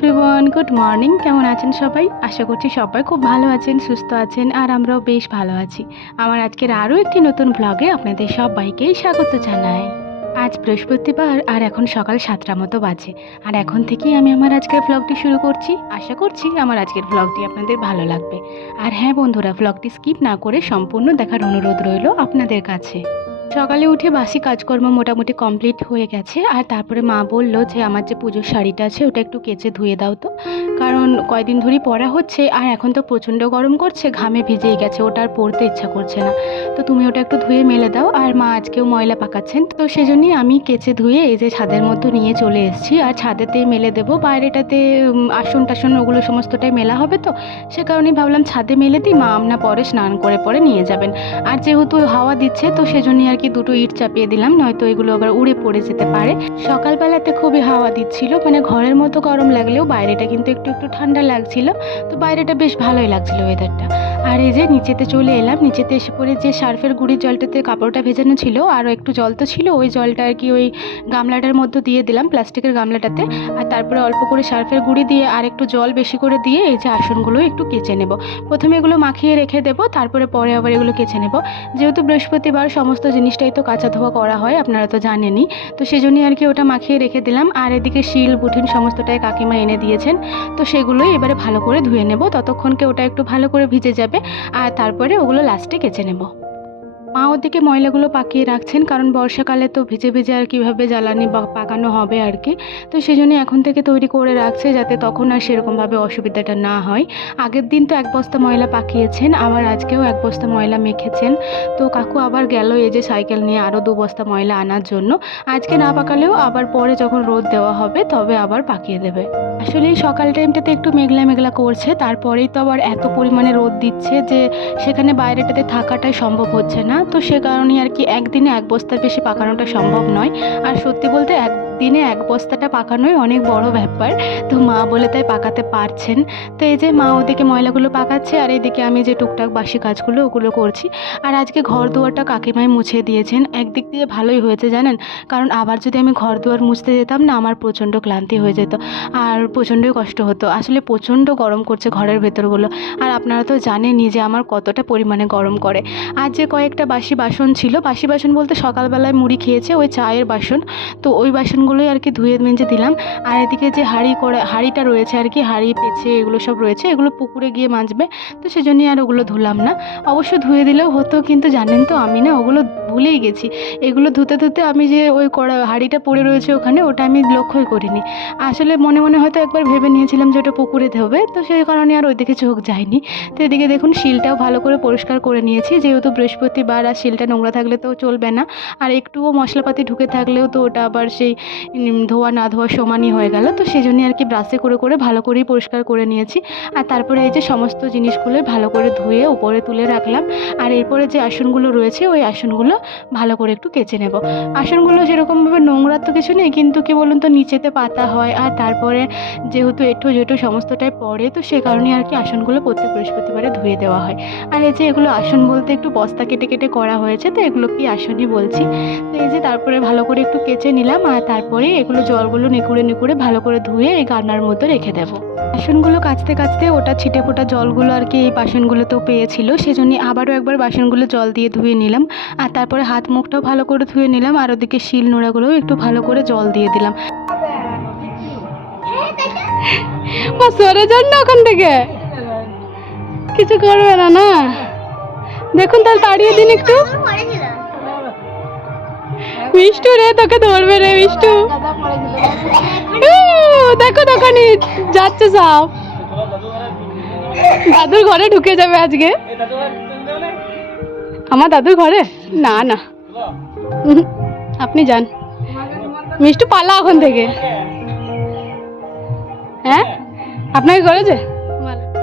Everyone good morning কেমন আছেন সবাই? আশা করছি সবাই খুব ভালো আছেন, সুস্থ আছেন, আর আমরাও বেশ ভালো আছি। আমার আজকের আরও একটি নতুন ব্লগে আপনাদের সবাইকেই স্বাগত জানাই। আজ বৃহস্পতিবার, আর এখন সকাল সাতটা মতো বাজে। আর এখন থেকেই আমি আমার আজকের ব্লগটি শুরু করছি। আশা করছি আমার আজকের ব্লগটি আপনাদের ভালো লাগবে। আর হ্যাঁ বন্ধুরা ব্লগটি স্কিপ না করে সম্পূর্ণ দেখার অনুরোধ রইল আপনাদের কাছে। সকালে উঠে বাসি কাজকর্ম মোটামুটি কমপ্লিট হয়ে গেছে, আর তারপরে মা বলল যে আমার যে পুজোর শাড়িটা আছে ওটা একটু কেচে ধুয়ে দাও তো। কারণ কয়দিন ধরেই পরা হচ্ছে, আর এখন তো প্রচণ্ড গরম করছে, ঘামে ভিজেই গেছে, ওটা আর পরতে ইচ্ছা করছে না। তো তুমি ওটা একটু ধুয়ে মেলে দাও, আর মা আজকেও ময়লা পাকাচ্ছেন। তো সেজন্যই আমি কেচে ধুয়ে এই যে ছাদের মধ্যে নিয়ে চলে এসেছি, আর ছাদেতেই মেলে দেবো, বাইরেটাতে আসন টাসন ওগুলো সমস্তটাই মেলা হবে তো। সে কারণেই ভাবলাম ছাদে মেলে দিই, মা আমনা পরে স্নান করে পরে নিয়ে যাবেন। আর যেহেতু হাওয়া দিচ্ছে, তো সেজন্যই আর কি দুটো ইট চাপিয়ে দিলাম, নয়তো এগুলো আবার উড়ে পড়ে যেতে পারে। সকালবেলাতে খুবই হাওয়া দিচ্ছিল মানে ঘরের মতো গরম লাগলেও বাইরেটা কিন্তু একটু একটু ঠান্ডা লাগছিল, তো বাইরেটা বেশ ভালোই লাগছিল ওয়েদারটা আর এই যে নিচেতে চলে এলাম, নিচেতে এসে পরে যে সার্ফের গুঁড়ির জলটাতে কাপড়টা ভেজানো ছিল আরও একটু জল তো ছিল, ওই জলটা আর কি ওই গামলাটার মধ্যে দিয়ে দিলাম, প্লাস্টিকের গামলাটাতে। আর তারপরে অল্প করে সার্ফের গুঁড়ি দিয়ে আর একটু জল বেশি করে দিয়ে এই যে আসনগুলো একটু কেচে নেব। প্রথমে এগুলো মাখিয়ে রেখে দেবো, তারপরে পরে আবার এগুলো কেচে নেব। যেহেতু বৃহস্পতিবার সমস্ত জিনিসটাই তো কাঁচা ধোয়া করা হয়, আপনারা তো জানেনই। তো সেজন্যই আর কি ওটা মাখিয়ে রেখে দিলাম, আর এদিকে শিল বুঠিন সমস্তটাই কাকিমা এনে দিয়েছেন। তো সেগুলোই এবারে ভালো করে ধুয়ে নেব, ততক্ষণকে ওটা একটু ভালো করে ভিজে যাবে। আর তারপরে ওগুলো লাস্টে কেচে নেব। মা ওদিকে ময়লাগুলো পাকিয়ে রাখছেন, কারণ বর্ষাকালে তো ভিজে ভিজে আর কীভাবে জ্বালানি বা পাকানো হবে আর কি। তো সেই জন্য এখন থেকে তৈরি করে রাখছে যাতে তখন আর সেরকমভাবে অসুবিধাটা না হয়। আগের দিন তো এক বস্তা ময়লা পাকিয়েছেন, আবার আজকেও এক বস্তা ময়লা মেখেছেন। তো কাকু আবার গেল এই যে সাইকেল নিয়ে আরও দু বস্তা ময়লা আনার জন্য। আজকে না পাকালেও আবার পরে যখন রোদ দেওয়া হবে তবে আবার পাকিয়ে দেবে। আসলে সকাল টাইমটাতে একটু মেঘলা মেঘলা করছে, তারপরেই তো আবার এত পরিমাণে রোদ দিচ্ছে যে সেখানে বাইরেটাতে থাকাটাই সম্ভব হচ্ছে না। তো সে কারণে আর কি একদিনে এক বস্তার বেশি পাকানোটা সম্ভব নয়। আর সত্যি বলতে একদিনে এক বস্তাটা পাকানোই অনেক বড় ব্যাপার। তো মা বলে তাই পাকাতে পারছেন। তো এই যে মা ওদিকে ময়লাগুলো পাকাচ্ছে আর এদিকে আমি যে টুকটাক বাসি কাজগুলো ওগুলো করছি। আর আজকে ঘর দুয়ারটা কাকিমাই মুছে দিয়েছেন। একদিক দিয়ে ভালোই হয়েছে, জানেন? কারণ আবার যদি আমি ঘর দুয়ার মুছতে যেতাম না, আমার প্রচণ্ড ক্লান্তি হয়ে যেত আর প্রচণ্ডই কষ্ট হতো। আসলে প্রচণ্ড গরম করছে ঘরের ভেতরগুলো। আর আপনারা তো জানেনই যে আমার কতটা পরিমাণে গরম করে। আর যে কয়েকটা বাসি বাসন ছিল, বাসি বাসন বলতে সকালবেলায় মুড়ি খেয়েছে ওই চায়ের বাসন। তো ওই বাসনগুলোই আর কি ধুয়ে মেজে দিলাম। আর এদিকে যে হাঁড়ি করে, হাঁড়িটা রয়েছে আর কি, হাঁড়ি পেছে এগুলো সব রয়েছে, এগুলো পুকুরে গিয়ে মাজবে। তো সেজন্যই আর ওগুলো ধুলাম না। অবশ্য ধুয়ে দিলেও হতো, কিন্তু জানেন তো আমি না ওগুলো ভুলেই গেছি। এগুলো ধুতে ধুতে আমি যে ওই কড়া হাঁড়িটা পড়ে রয়েছে ওখানে, ওটা আমি লক্ষ্যই করিনি। আসলে মনে মনে হয়তো একবার ভেবে নিয়েছিলাম যে ওটা পুকুরে ধোবে, তো সেই কারণে আর ওইদিকে চোখ যায়নি। তো এদিকে দেখুন শিলটাও ভালো করে পরিষ্কার করে নিয়েছি, যেহেতু বৃহস্পতিবার আর শিলটা নোংরা থাকলে তো চলবে না। আর একটুও মশলাপাতি ঢুকে থাকলেও তো ওটা আবার সেই ধোয়া না ধোয়া সমানই হয়ে গেল। তো সেই জন্যই আর কি ব্রাশে করে করে ভালো করেই পরিষ্কার করে নিয়েছি। আর তারপরে এই যে সমস্ত জিনিসগুলো ভালো করে ধুয়ে উপরে তুলে রাখলাম। আর এরপরে যে আসনগুলো রয়েছে, ওই আসনগুলো ভালো করে একটু কেচে নেব। আসনগুলো সেরকমভাবে নোংরা তো কিছু নেই, কিন্তু কি বলুন তো, নিচেতে পাতা হয়। আর তারপরে যেহেতু এঁটো জেঠো সমস্তটাই পড়ে, তো সে কারণে আর কি আসনগুলো প্রত্যেক বৃহস্পতিবারে ধুয়ে দেওয়া হয়। আর এই যে এগুলো আসন বলতে একটু বস্তা কেটে কেটে করা হয়েছে, তো এগুলো কি আসনই বলছি। তো এই যে তারপরে ভালো করে একটু কেচে নিলাম। আর তারপরে এগুলো জলগুলো নিকুড়ে নিকুড়ে ভালো করে ধুয়ে এই গান্নার মধ্যে রেখে দেবো। বাসনগুলো কাচতে কাচতে ওটা ছিটে ফোটা জলগুলো আর কি এই বাসনগুলোতেও পেয়েছিল, সেজন্য আবারও একবার বাসনগুলো জল দিয়ে ধুয়ে নিলাম। আর তারপরে হাত মুখটাও ভালো করে ধুয়ে নিলাম, আর ওদিকে শিল নোড়াগুলোও একটু ভালো করে জল দিয়ে দিলাম। সরে যান না ওখান থেকে। কিছু করবে না না? দেখুন তাহলে তাড়িয়ে দিন একটু। মিষ্টু রে, তোকে ধরবে রে মিষ্টু। দেখো দোকানি যাচ্ছে সব। দাদুর ঘরে ঢুকে যাবে আজকে। আমার দাদুর ঘরে? না না। আপনি যান। মিষ্টু পালা ওখান থেকে। হ্যাঁ? আপনাকে করেছে?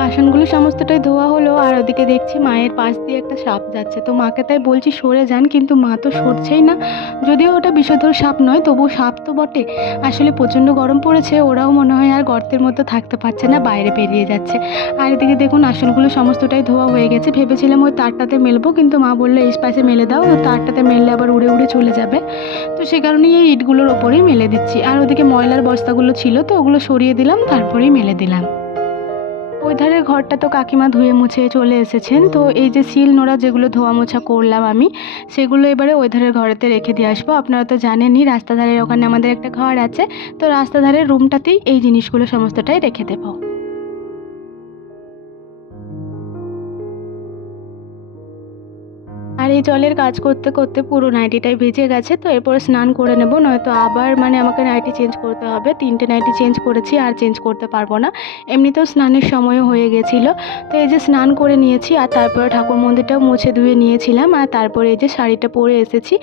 বাসনগুলো সমস্তটাই ধোয়া হলো আর ওদিকে দেখছি মায়ের পাশ দিয়ে একটা সাপ যাচ্ছে। তো মাকে তাই বলছি সরে যান, কিন্তু মা তো সরছেই না। যদিও ওটা বিষধর সাপ নয় তবু সাপ তো বটে। আসলে প্রচণ্ড গরম পড়েছে, ওরাও মনে হয় আর গর্তের মতো থাকতে পারছে না, বাইরে বেরিয়ে যাচ্ছে। আর এদিকে দেখুন আসনগুলো সমস্তটাই ধোয়া হয়ে গেছে। ভেবেছিলাম ওই তারটাতে মেলবো, কিন্তু মা বলল, এই পাশে মেলে দাও তো তারটাতে মেললে আবার উড়ে উড়ে চলে যাবে। তো সে কারণেই এই ইটগুলোর ওপরেই মেলে দিচ্ছি। আর ওদিকে ময়লার বস্তাগুলো ছিল, তো ওগুলো সরিয়ে দিলাম, তারপরেই মেলে দিলাম। ওই ধারের ঘরটা তো কাকিমা ধুয়ে মুছে চলে এসেছেন। তো এই যে শিল নোড়া যেগুলো ধোয়া মোছা করলাম আমি, সেগুলো এবারে ওই ধারের ঘরেতে রেখে দিয়ে আসব। আপনারা তো জানেনই রাস্তাধারের ওখানে আমাদের একটা ঘর আছে। তো রাস্তাধারের রুমটাতেই এই জিনিসগুলো সমস্তটাই রেখে দেবো। জলের কাজ করতে করতে পুরো নাইটিটাই ভিজে গেছে, তো এরপরে স্নান করে নেব, নয়তো আবার মানে আমাকে নাইটি চেঞ্জ করতে হবে, তিনটে নাইটি চেঞ্জ করেছি, আর চেঞ্জ করতে পারব না। এমনিতেও স্নানের সময়ও হয়ে গেছিল, তো এই যে স্নান করে নিয়েছি, আর তারপরে ঠাকুর মন্দিরটাও মুছে ধুয়ে নিয়েছিলাম, আর তারপরে এই যে শাড়িটা পরে এসেছি।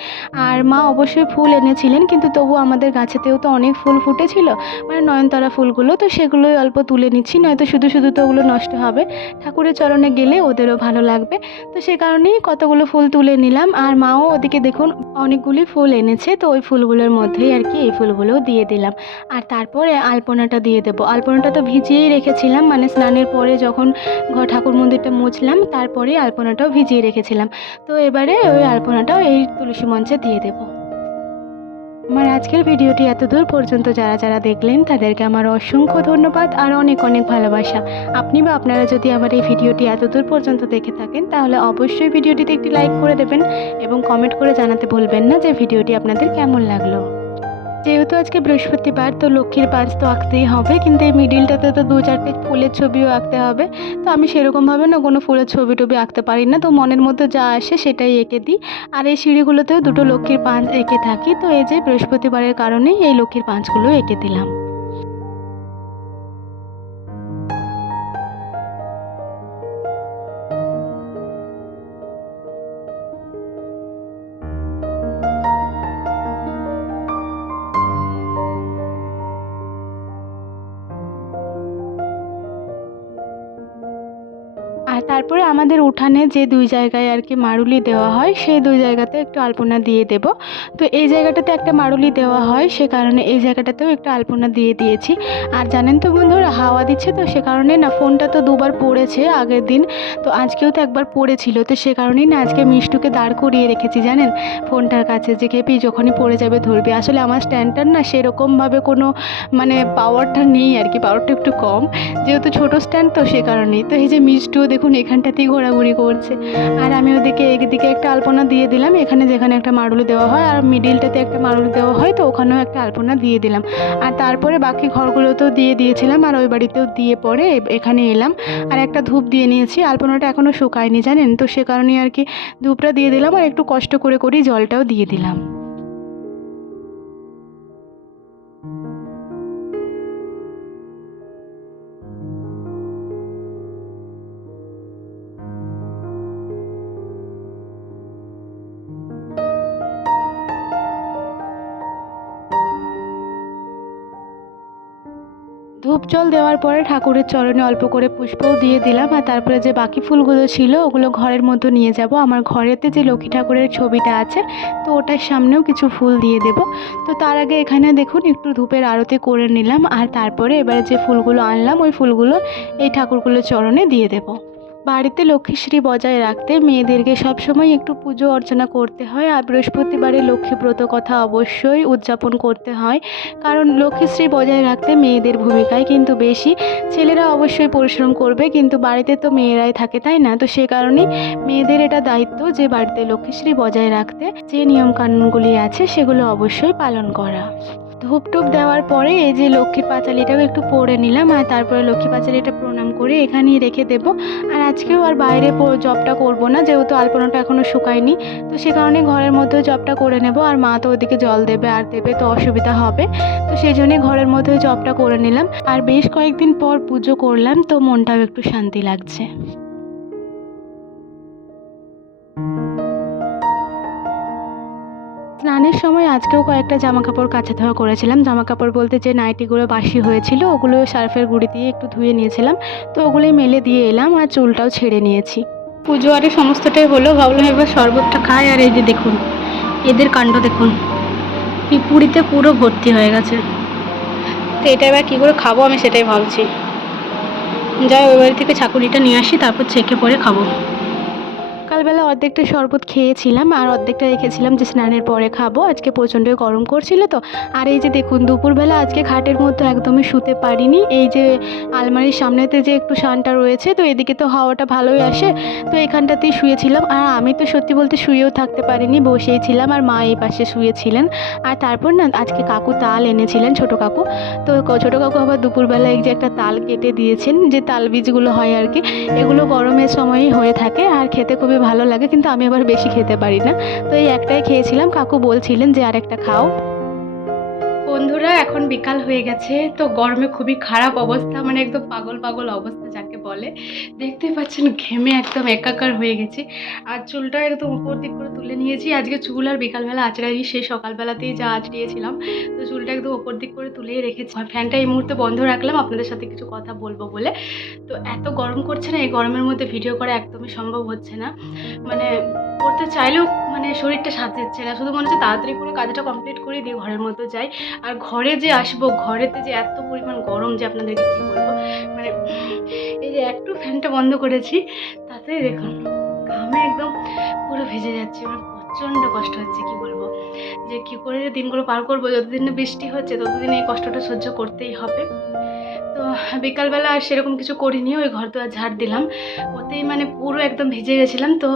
আর মা অবশ্যই ফুল এনেছিলেন, কিন্তু তবু আমাদের গাছেতেও তো অনেক ফুল ফুটেছিল মানে নয়নতারা ফুলগুলো, তো সেগুলোই অল্প তুলে নিচ্ছি, নয়তো শুধু শুধু তো ওগুলো নষ্ট হবে। ঠাকুরের চরণে গেলে ওদেরও ভালো লাগবে, তো সে কারণেই কতগুলো ফুল তুলে নিলাম। আর মাও ওদিকে দেখুন, অনেকগুলি ফুল এনেছে। তো ওই ফুলগুলোর মধ্যেই আর কি এই ফুলগুলোও দিয়ে দিলাম। আর তারপরে আলপনাটা দিয়ে দেবো। আলপনাটা তো ভিজিয়েই রেখেছিলাম। মানে স্নানের পরে যখন ঘর ঠাকুর মন্দিরটা মুছলাম, তারপরে আলপনাটাও ভিজিয়ে রেখেছিলাম। তো এবারে ওই আলপনাটাও এই তুলসী মঞ্চে দিয়ে দেবো। আমার আজকের ভিডিওটি এত দূর পর্যন্ত যারা যারা দেখলেন, তাদেরকে আমার অসংখ্য ধন্যবাদ আর অনেক অনেক ভালোবাসা। আপনি বা আপনারা যদি আমার এই ভিডিওটি এত দূর পর্যন্ত দেখে থাকেন, তাহলে অবশ্যই ভিডিওটিতে একটি লাইক করে দেবেন এবং কমেন্ট করে জানাতে ভুলবেন না যে ভিডিওটি আপনাদের কেমন লাগল। যেহেতু আজকে বৃহস্পতিবার, তো লক্ষ্মীর পাঁচ তো আঁকতেই হবে, কিন্তু এই মিডিলটাতে তো দু চারটে ফুলের ছবিও আঁকতে হবে। তো আমি সেরকমভাবে না কোনো ফুলের ছবি টবি আঁকতে পারি না, তো মনের মধ্যে যা আসে সেটাই এঁকে দিই। আর এই সিঁড়িগুলোতেও দুটো লক্ষ্মীর পাঁচ এঁকে থাকি, তো এই যে বৃহস্পতিবারের কারণেই এই লক্ষ্মীর পাঁচগুলো এঁকে দিলাম। আমাদের উঠানে যে দুই জায়গায় আর কি মারুলি দেওয়া হয়, সেই দুই জায়গাতে একটু আলপনা দিয়ে দেব। তো এই জায়গাটাতে একটা মারুলি দেওয়া হয়, সে কারণে এই জায়গাটাতেও একটু আলপনা দিয়ে দিয়েছি। আর জানেন তো বন্ধুরা, হাওয়া দিচ্ছে তো, সে কারণে না ফোনটা তো দুবার পড়েছে আগের দিন। তো আজকেও তো একবার পড়েছিল, তো সে কারণেই না আজকে মিষ্টুকে দাঁড় করিয়ে রেখেছি, জানেন? ফোনটার কাছে যে খেপি যখনই পড়ে যাবে ধরবে। আসলে আমার স্ট্যান্ডটার না সেরকমভাবে কোনো মানে পাওয়ারটা নেই আর কি পাওয়ারটা একটু কম। যেহেতু ছোটো স্ট্যান্ড তো সে কারণেই। তো এই যে মিষ্টুও দেখুন, এখানটাতেই ঘোরাঘুরি করছে। আর আমি ওদিকে এদিকে একটা আলপনা দিয়ে দিলাম। এখানে যেখানে একটা মারুলি দেওয়া হয় আর মিডিলটাতে একটা মারুলি দেওয়া হয়, তো ওখানেও একটা আলপনা দিয়ে দিলাম। আর তারপরে বাকি ঘরগুলোতেও দিয়ে দিয়েছিলাম আর ওই বাড়িতেও দিয়ে পরে এখানে এলাম। আর একটা ধূপ দিয়ে নিয়েছি। আলপনাটা এখনও শুকায়নি, জানেন? তো সে কারণে আর কি ধূপটা দিয়ে দিলাম আর একটু কষ্ট করে করেই জলটাও দিয়ে দিলাম। ধূপ জল দেওয়ার পরে ঠাকুরের চরণে অল্প করে পুষ্পও দিয়ে দিলাম আর তারপরে যে বাকি ফুলগুলো ছিল, ওগুলো ঘরের মতো নিয়ে যাব। আমার ঘরেতে যে লক্ষ্মী ঠাকুরের ছবিটা আছে, তো ওটার সামনেও কিছু ফুল দিয়ে দেব। তো তার আগে এখানে দেখুন, একটু ধূপের আরতি করে নিলাম আর তারপরে এবারে যে ফুলগুলো আনলাম, ওই ফুলগুলো এই ঠাকুরগুলোর চরণে দিয়ে দেবো। বাড়িতে লক্ষ্মীশ্রী বজায় রাখতে মেয়েদেরকে সবসময় একটু পুজো অর্চনা করতে হয় আর বৃহস্পতিবারে লক্ষ্মী ব্রত কথা অবশ্যই উদযাপন করতে হয়। কারণ লক্ষ্মীশ্রী বজায় রাখতে মেয়েদের ভূমিকায় কিন্তু বেশি। ছেলেরা অবশ্যই পরিশ্রম করবে কিন্তু বাড়িতে তো মেয়েরাই থাকে, তাই না? তো সে কারণে মেয়েদের এটা দায়িত্ব যে বাড়িতে লক্ষ্মীশ্রী বজায় রাখতে যে নিয়মকানুনগুলি আছে সেগুলো অবশ্যই পালন করা। ধূপ টুপ দেওয়ার পরে এই যে লক্ষ্মীর পাঁচালিটাও একটু পরে নিলাম আর তারপরে লক্ষ্মী পাঁচালিটা করে এখানেই রেখে দেব। আর আজকেও আর বাইরে জবটা করব না, যেহেতু আলপনাটা এখনও শুকায়নি। তো সে কারণে ঘরের মধ্যে জবটা করে নেব, আর মা তো ওদিকে জল দেবে আর দেবে তো অসুবিধা হবে। তো সেই জন্যই ঘরের মধ্যে জবটা করে নিলাম। আর বেশ কয়েকদিন পর পুজো করলাম, তো মনটাও একটু শান্তি লাগছে। স্নানের সময় আজকেও কয়েকটা জামা কাপড় কাচা ধোয়া করেছিলাম। জামা কাপড় বলতে যে নাইটিগুলো বাসি হয়েছিল, ওগুলো সার্ফের গুঁড়ি দিয়ে একটু ধুয়ে নিয়েছিলাম। তো ওগুলোই মেলে দিয়ে এলাম আর চুলটাও ছেড়ে নিয়েছি। পুজো আরে সমস্তটাই হলো, ভাবলাম এবার শরবতটা খাই আর এই যে দেখুন, এদের কাণ্ড দেখুন। পিপুড়িতে পুরো ভর্তি হয়ে গেছে। তো এটা এবার কী করে খাব আমি সেটাই ভাবছি। যাই ওই বাড়ি থেকে ছাকুলিটা নিয়ে আসি, তারপর ছেঁকে পরে খাব। সকালবেলা অর্ধেকটা শরবত খেয়েছিলাম আর অর্ধেকটা রেখেছিলাম যে স্নানের পরে খাব। আজকে প্রচণ্ড গরম করছিল তো। আর এই যে দেখুন, দুপুরবেলা আজকে খাটের মধ্যে একদমই শুতে পারিনি। এই যে আলমারির সামনেতে যে একটু শানটা রয়েছে, তো এদিকে তো হাওয়াটা ভালোই আসে, তো এখানটাতেই শুয়েছিলাম। আর আমি তো সত্যি বলতে শুয়েও থাকতে পারিনি, বসেই ছিলাম আর মা এই পাশে শুয়েছিলেন। আর তারপর না, আজকে কাকু তাল এনেছিলেন, ছোটো কাকু। তো ছোটো কাকু আবার দুপুরবেলা এই যে একটা তাল কেটে দিয়েছেন, যে তাল বীজগুলো হয় আর কি, এগুলো গরমের সময়ই হয়ে থাকে। আর খেতে খুবই ভালো লাগে, কিন্তু আমি আবার বেশি খেতে পারি না। তো এই একটাই খেয়েছিলাম, কাকু বলছিলেন যে আর একটা খাও। বন্ধুরা এখন বিকাল হয়ে গেছে তো গরমে খুবই খারাপ অবস্থা মানে একদম পাগল পাগল অবস্থা যাকে বলে। দেখতেই পাচ্ছেন ঘেমে একদম একাকার হয়ে গেছি। আর চুলটা একদম উপর দিক করে তুলে নিয়েছি। আজকে চুল আর বিকালবেলা আঁচড়াইনি সেই সকালবেলাতেই যা আঁচড়িয়েছিলাম। তো চুলটা একদম উপর দিক করে তুলেই রেখেছি। আর ফ্যানটা এই মুহূর্তে বন্ধ রাখলাম আপনাদের সাথে কিছু কথা বলব বলে। তো এত গরম করছে না এই গরমের মধ্যে ভিডিও করা একদমই সম্ভব হচ্ছে না। মানে করতে চাইলেও মানে শরীরটা সাথে দিচ্ছে না। শুধু মনে হচ্ছে তাড়াতাড়ি করে কাজটা কমপ্লিট করে দিয়ে ঘরের মধ্যে যাই। আর ঘরে যে আসব, ঘরেতে যে এত পরিমাণ গরম যে আপনাদেরকে কী বলব? মানে এই যে একটু ফ্যানটা বন্ধ করেছি তাতে দেখুন, ঘামে একদম পুরো ভিজে যাচ্ছে, আমার প্রচণ্ড কষ্ট হচ্ছে, কি বলব? যে কি করে যে দিনগুলো পার করব, যতদিন না বৃষ্টি হচ্ছে, ততদিন এই কষ্টটা সহ্য করতেই হবে। তো বিকালবেলা আর সেরকম কিছু করিনি, ওই ঘর দুয়ার ঝাড় দিলাম। ওতেই মানে পুরো একদম ভিজে গেছিলাম, তো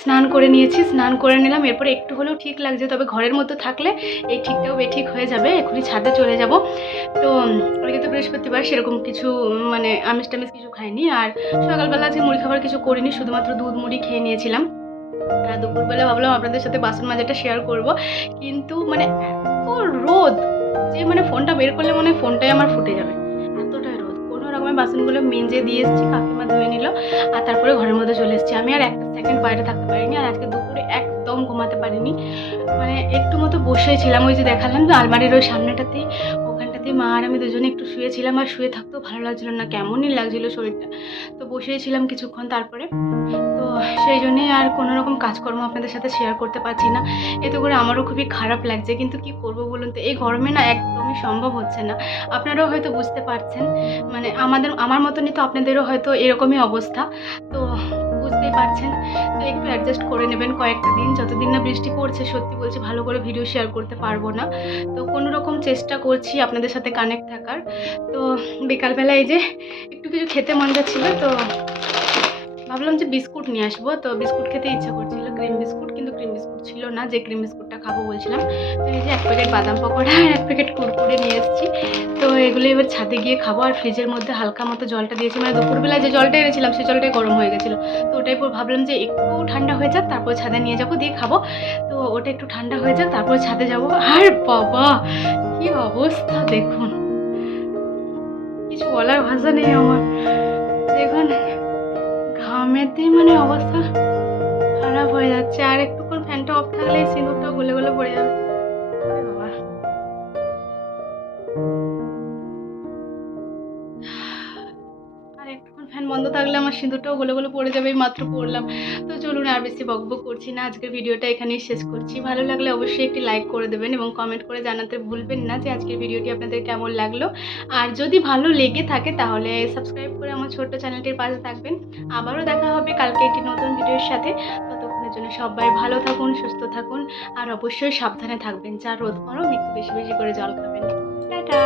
স্নান করে নিয়েছি, স্নান করে নিলাম। এরপরে একটু হলেও ঠিক লাগছে, তবে ঘরের মধ্যে থাকলে এই ঠিকটাও বেঠিক হয়ে যাবে, এখনই ছাদে চলে যাব। তো আজকে তো বৃহস্পতিবার, সেরকম কিছু মানে আমিষ টামিষ কিছু খাইনি। আর সকালবেলা আজকে মুড়ি খাবার কিছু করিনি, শুধুমাত্র দুধ মুড়ি খেয়ে নিয়েছিলাম। আর দুপুরবেলা ভাবলাম আপনাদের সাথে বাসন মাজাটা শেয়ার করব। কিন্তু মানে এত রোদ যে মানে ফোনটা বের করলে মনে হয় ফোনটাই আমার ফুটে যাবে। রকমের বাসনগুলো মেজে দিয়ে এসেছি, কাকিমা ধুয়ে নিল, আর তারপরে ঘরের মধ্যে চলে এসেছি। আমি আর একটা সেকেন্ড বাইরে থাকতে পারিনি, আর আজকে দুপুরে একদম ঘুমাতে পারিনি। মানে একটু মতো বসেছিলাম ওই যে দেখালাম যে আলমারির ওই সামনেটাতেই, ওখানটাতেই মা আর আমি দুজনে একটু শুয়েছিলাম, আর শুয়ে থাকতেও ভালো লাগছিল না, কেমনই লাগছিল শরীরটা। তো বসেছিলাম কিছুক্ষণ, তারপরে সেই জন্যই আর কোনো রকম কাজকর্ম আপনাদের সাথে শেয়ার করতে পারছি না। এতে করে আমারও খুবই খারাপ লাগছে। কিন্তু কি করব বলুন তো? এই গরমে না একদমই সম্ভব হচ্ছে না। আপনারাও হয়তো বুঝতে পারছেন। মানে আমাদের, আমার মতনই তো আপনাদেরও হয়তো এরকমই অবস্থা। তো বুঝতেই পারছেন। তো একটু অ্যাডজাস্ট করে নেবেন কয়েকটা দিন। যতদিন না বৃষ্টি পড়ছে, সত্যি বলছি ভালো করে ভিডিও শেয়ার করতে পারব না। তো কোনো রকম চেষ্টা করছি আপনাদের সাথে কানেক্ট থাকার। তো বিকালবেলায় যে একটু কিছু খেতে মন যাচ্ছিল, তো ভাবলাম যে বিস্কুট নিয়ে আসব। তো বিস্কুট খেতে ইচ্ছা করছিল, ক্রিম বিস্কুট, কিন্তু ক্রিম বিস্কুট ছিল না। যে ক্রিম বিস্কুটটা খাব বলছিলাম, তো এই যে এক প্যাকেট বাদাম পকোড়া আর এক প্যাকেট কুরকুরে নিয়ে এসেছি। তো এগুলো এবার ছাদে গিয়ে খাব আর ফ্রিজের মধ্যে হালকা মতো জলটা দিয়েছি। মানে দুপুরবেলায় যে জলটা এনেছিলাম সেই জলটাই গরম হয়ে গেছিল। তো ওটাই ভাবলাম যে একটু ঠান্ডা হয়ে যাক, তারপর ছাদে নিয়ে যাব, দিয়ে খাব। তো ওটা একটু ঠান্ডা হয়ে যাক, তারপর ছাদে যাব। আর বাবা, কি অবস্থা দেখুন। কিছু বলার ভাষা নেই আমার। দেখুন ঘামেতেই মানে অবস্থা খারাপ হয়ে যাচ্ছে। আর একটু করে ফ্যানটা অফ থাকলে সিঁদুরটা গলে গলে পড়ে যাবে। বন্ধ থাকলে আমার সিঁদুরটাও গলে গলে পড়ে যাবে মাত্র পড়লাম। তো চলুন আর বেশি বকবক করছি না, আজকের ভিডিওটা এখানেই শেষ করছি। ভালো লাগলে অবশ্যই একটি লাইক করে দেবেন এবং কমেন্ট করে জানাতে ভুলবেন না যে আজকের ভিডিওটি আপনাদের কেমন লাগল। আর যদি ভালো লেগে থাকে তাহলে সাবস্ক্রাইব করে আমার ছোট্ট চ্যানেলটির পাশে থাকবেন। আবারও দেখা হবে কালকে একটি নতুন ভিডিওর সাথে। ততক্ষণের জন্য সবাই ভালো থাকুন, সুস্থ থাকুন, আর অবশ্যই সাবধানে থাকবেন। যা রোদ গরম, একটু বেশি বেশি করে জল খাবেন। টাটা!